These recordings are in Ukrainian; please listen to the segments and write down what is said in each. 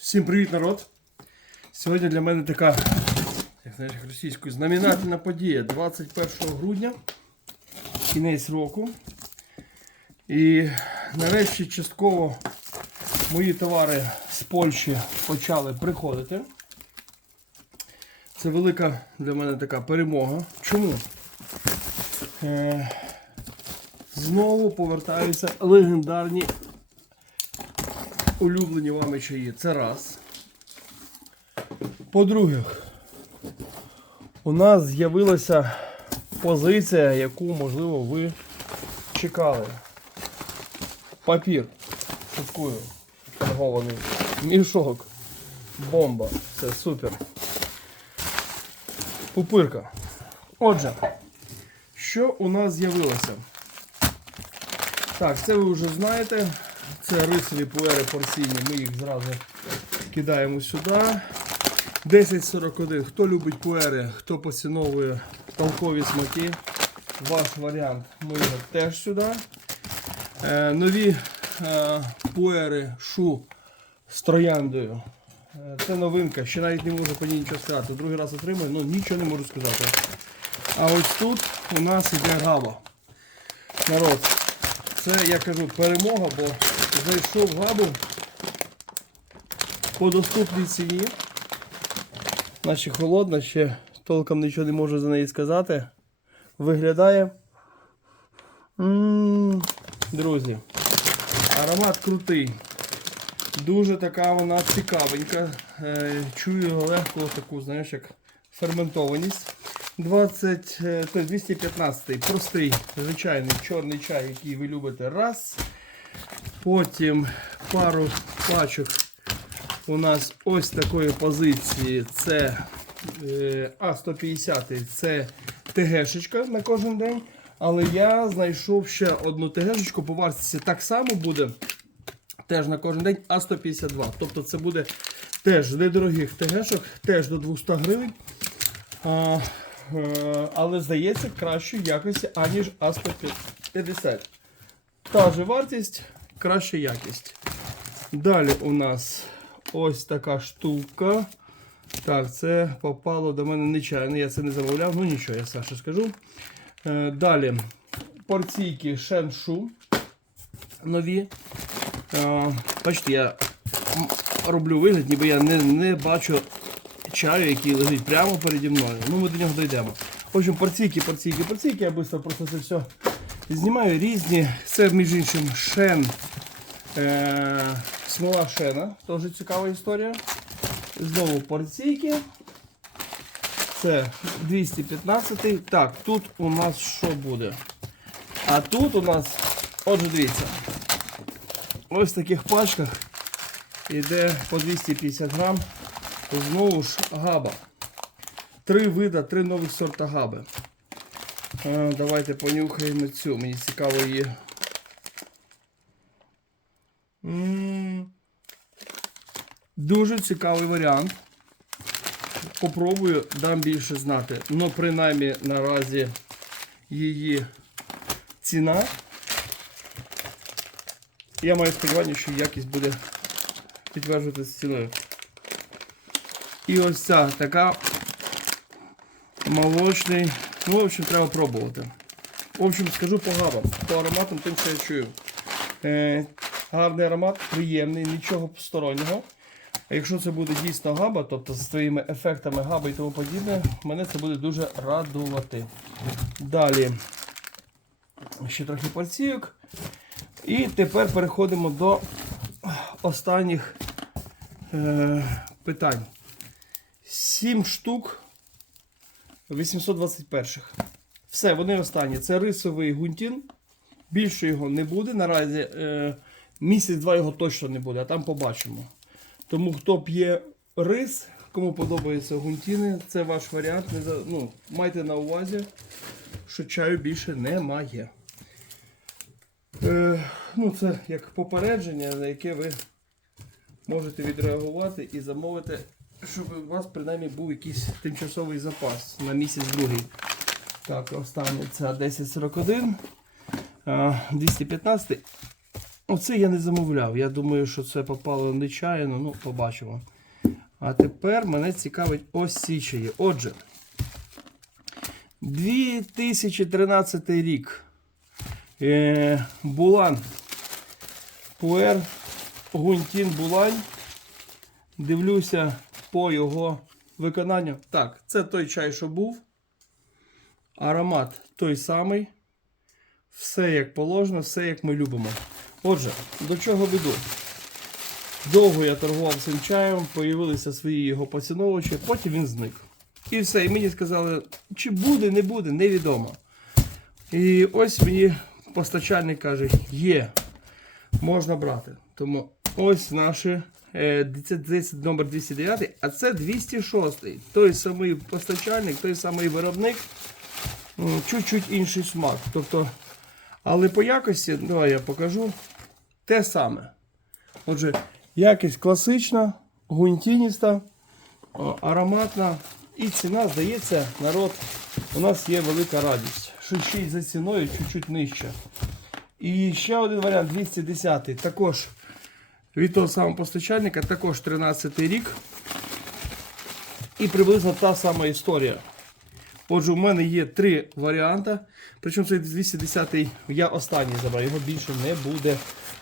Всім привіт, народ! Сьогодні для мене така, як знаєш, російською, знаменательна подія 21 грудня, кінець року. І нарешті частково мої товари з Польщі почали приходити. Це велика для мене така перемога. Чому? Е, знову повертаються легендарні улюблені вами чаї. Це раз. По-друге, у нас з'явилася позиція, яку, можливо, ви чекали. Папір. Шуткую. Торгований. Мішок. Бомба. Все супер. Пупирка. Отже, що у нас з'явилося? Так, це ви вже знаєте. Це рисові пуери порційні, ми їх зразу кидаємо сюди. 1041. Хто любить пуери, хто поціновує толкові смаки, ваш варіант ми його теж сюди. Е, нові е, пуери шу з трояндою. Е, це новинка, ще навіть не можу по ній нічого сказати. Другий раз отримую, ну нічого не можу сказати. А ось тут у нас іде гава. Народ, це я кажу перемога, бо зайшов в габу по доступній ціні. Наче холодна, ще толком нічого не можу за неї сказати. Виглядає. М, Друзі, аромат крутий. Дуже така вона цікавенька. Е, Чую легку таку, знаєш, як ферментованість. 20, е, то 215 простий, звичайний чорний чай, який ви любите. Раз. Потім пару пачок у нас ось такої позиції. Це е, А150, це ТГшечка на кожен день. Але я знайшов ще одну ТГшечку, по вартості так само буде. Теж на кожен день А152. Тобто це буде теж недорогих ТГшок, теж до 200 гривень. Е, але здається кращої якості, аніж А150. Та же вартість, краща якість. Далі у нас ось така штука. Так, це попало до мене нечайно, я це не замовляв, ну нічого, я Саша скажу. Е, Далі порційки шеншу нові. Е, Бачите, я роблю вигляд, ніби я не, не бачу чаю, який лежить прямо переді мною. Ну, ми до нього дійдемо. В общем, порційки, порційки, порційки. Я швидко просто це все знімаю різні. Це, між іншим, шен. Е, смола шена. Теж цікава історія. Знову порційки. Це 215. Так, тут у нас що буде? А тут у нас, отже, дивіться. Ось в таких пачках йде по 250 грам. Знову ж габа. Три вида, три нових сорта габи. А, давайте понюхаємо цю. Мені цікаво її. Дуже цікавий варіант. Попробую, дам більше знати. Ну, принаймні наразі її ціна. Я маю сподівання, що якість буде підтверджувати з ціною. І ось ця така молочний. Ну, в общем, треба пробувати. В общем, скажу по габам, по ароматам тим, що я чую. Е, гарний аромат, приємний, нічого стороннього. А якщо це буде дійсно габа, тобто з своїми ефектами габи і тому подібне, мене це буде дуже радувати. Далі ще трохи порційок. І тепер переходимо до останніх е, питань. 7 штук 821. Все, вони останні. Це рисовий гунтін. Більше його не буде. Наразі е, місяць-два його точно не буде, а там побачимо. Тому хто п'є рис, кому подобаються гунтіни, це ваш варіант. Не ну, майте на увазі, що чаю більше немає. Е, ну, це як попередження, на яке ви можете відреагувати і замовити, щоб у вас принаймні був якийсь тимчасовий запас на місяць другий. Так, останнє це 1041, е, 215. Оце я не замовляв. Я думаю, що це попало нечаянно, ну, побачимо. А тепер мене цікавить ось ці чаї. Отже, 2013 рік. Е, Булан. Пуер Гунтін Булань. Дивлюся по його виконанню. Так, це той чай, що був. Аромат той самий. Все як положено, все як ми любимо. Отже, до чого веду? Довго я торгував цим чаєм, появилися свої його поціновувачі, потім він зник. І все. І мені сказали, чи буде, не буде, невідомо. І ось мені постачальник каже, є, можна брати. Тому ось наші. е, Це десь номер 209, а це 206. Той самий постачальник, той самий виробник, чуть-чуть інший смак. Тобто, але по якості, давай я покажу, те саме. Отже, якість класична, гунтініста, ароматна. І ціна, здається, народ, у нас є велика радість. Що ще й за ціною чуть-чуть нижче. І ще один варіант 210 також від того самого постачальника, також 13 рік. І приблизно та сама історія. Отже, у мене є три варіанти. Причому цей 210 я останній забрав, його більше не буде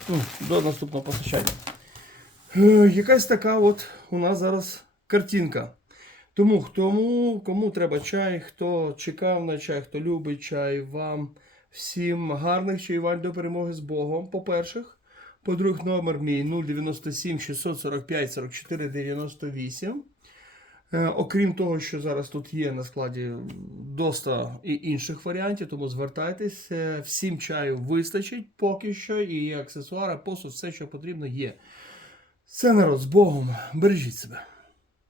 ну, до наступного постачання. Е, Якась така от у нас зараз картинка. Тому кому, кому треба чай, хто чекав на чай, хто любить чай, вам всім гарних чаювань до перемоги з Богом. По-перше, по-друге, номер мій 097 645 44 98. Е, Окрім того, що зараз тут є на складі доста і інших варіантів, тому звертайтесь. Е, Всім чаю вистачить поки що, і аксесуари, посуд, все, що потрібно, є. Це народ з Богом. Бережіть себе.